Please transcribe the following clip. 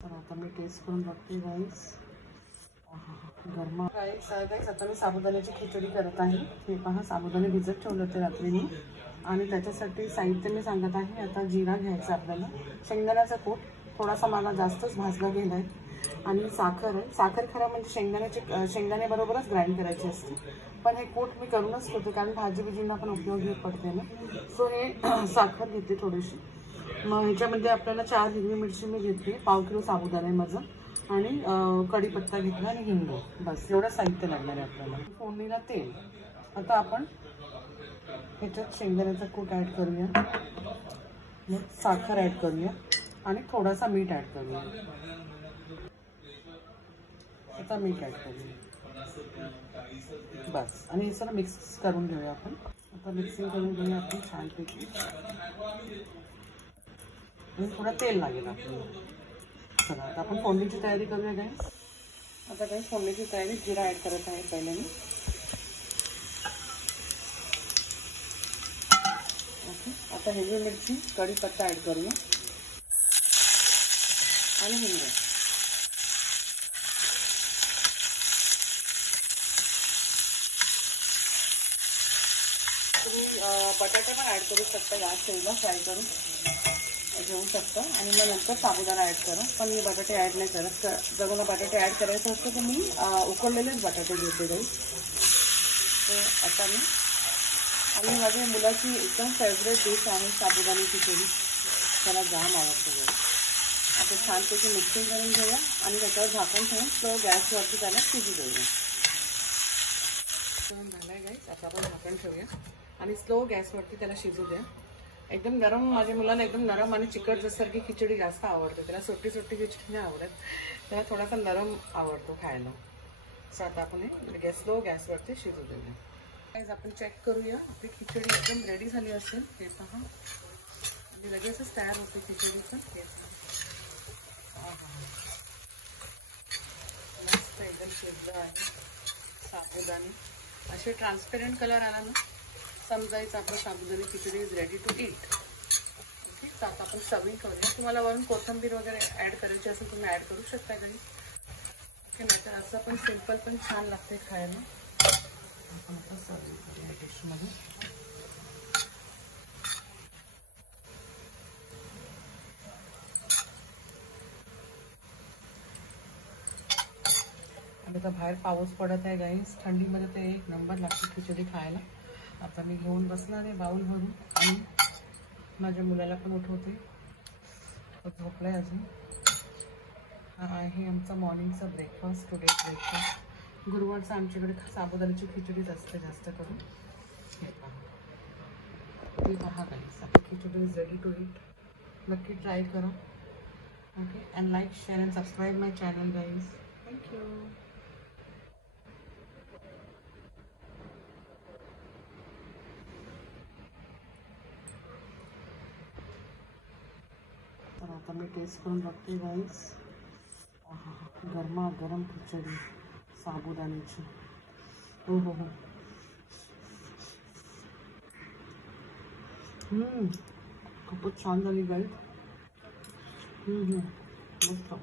तर आता मी टेस्ट करून बघते गाईस. गरमा गाईस. आता मी साबुदाण्याची खिचडी करत आहे. हे पहा, साबुदाणे भिजत ठेवले होते रात्री मी. आणि त्याच्यासाठी साहित्य मी सांगत आहे. आता जिरा घ्यायचा आपल्याला, शेंगदाण्याचा कूट थोडासा मला जास्तच भाजला गेला आहे, आणि साखर आहे. साखर खरं म्हणजे शेंगदाण्याबरोबरच ग्राइंड करायची असते, पण हे कूट मी करूनच ठेवते कारण भाजी बिजींना पण उपयोगी पडते ना. सो हे साखर घेते थोडीशी. मग ह्याच्यामध्ये आपल्याला 4 हिरवी मिरची मी घेतली, पाव किलो साबुदाणा आहे माझं, आणि कढीपत्ता घेतला आणि हिंग. बस एवढं साहित्य लागणार आहे आपल्याला. फोडणीला तेल. आता आपण ह्याच्यात शेंगदाण्याचा कूट ॲड करूया, मग साखर ॲड करूया आणि थोडासा मीठ ॲड करूया. आता मीठ ॲड करूया बस, आणि हे सगळं मिक्स करून घेऊया आपण. आता मिक्सिंग करून घेऊया आपण छानपैकी. आणि थोडं तेल लागेल आपल्याला. चला आता आपण फोडणीची तयारी करूया गाईस. आता काही फोडणीची तयारी, जिरा ॲड करत आहे पहिले मी. ओके, आता हिरवी मिरची, कढीपत्ता ॲड करूया आणि हिंग. तुम्ही बटाटे पण ॲड करू शकता, गॅस ठेवला फ्राय करून घेऊ शकता, आणि मग नंतर साबुदाणा ॲड करा. पण मी बटाटे ॲड नाही करत. जर मला बटाटे ॲड करायचं असतं तर मी उकडलेलेच बटाटे घेते जाईल. तर आता मी, आणि माझ्या मुलाची एकदम फेवरेट डिश आहे साबुदाणी खिचडी, त्याला जाम आवडतं जाईल. आता छानपैकी मिक्सिंग करून घेऊया आणि त्याच्यावर झाकण ठेवून स्लो गॅसवरती त्याला शिजू देऊया. झालं आहे गाईस. आता आपण झाकण ठेवूया आणि स्लो गॅसवरती त्याला शिजू द्या. एकदम नरम, माझ्या मुलाला एकदम नरम आणि चिकट जससारखी खिचडी जास्त आवडते. त्याला सुट्टी खिचडी नाही आवडत, त्याला थोडासा नरम आवडतो खायला. सो आता आपण हे स्लो गॅसवरती शिजू देऊया. गाईस आपण चेक करूया, आपली खिचडी एकदम रेडी झाली असेल. हे पहा, आणि लगेचच तयार होते खिचडी पण. हे मस्त एकदम शिजलं आहे साबुदाणे. असे ट्रान्सपेरंट कलर आला ना, समजायचं आपलं साबुदाणी khichdi is ready to eat. Okay, तर आता आपण सर्विंग करूया. तुम्हाला वरून कोथिंबीर वगैरे ॲड करायची असेल तुम्ही ॲड करू शकता घरी. ओके, नाहीतर असं पण सिम्पल पण छान लागते खायला. आपण आता सर्विंग करूया डिशमध्ये. आता बाहेर पाऊस पडत आहे गाईस, थंडीमध्ये ते एक नंबर लागते खिचडी खायला. आता मी घेऊन बसणार आहे बाउल भरून, आणि माझ्या मुलाला पण उठवते, झोपलाय अजून. हा आहे आमचा मॉर्निंगचा ब्रेकफास्ट. टुडे ब्रेकफास्ट गुरुवारचा आमच्याकडे साबुदाण्याची खिचडीच असते जास्त करून. हे पहा, ती पहा गाईस, आपली खिचडी इज रेडी टू ईट. नक्की ट्राय करा. Okay, and like, share and subscribe my channel guys. Thank you. तर आता मी टेस्ट करून बघते गाईस. गरमा गरम खिचडी साबुदाण्याची. हो हो हो, खूपच छान झाली गाईस. मस्त.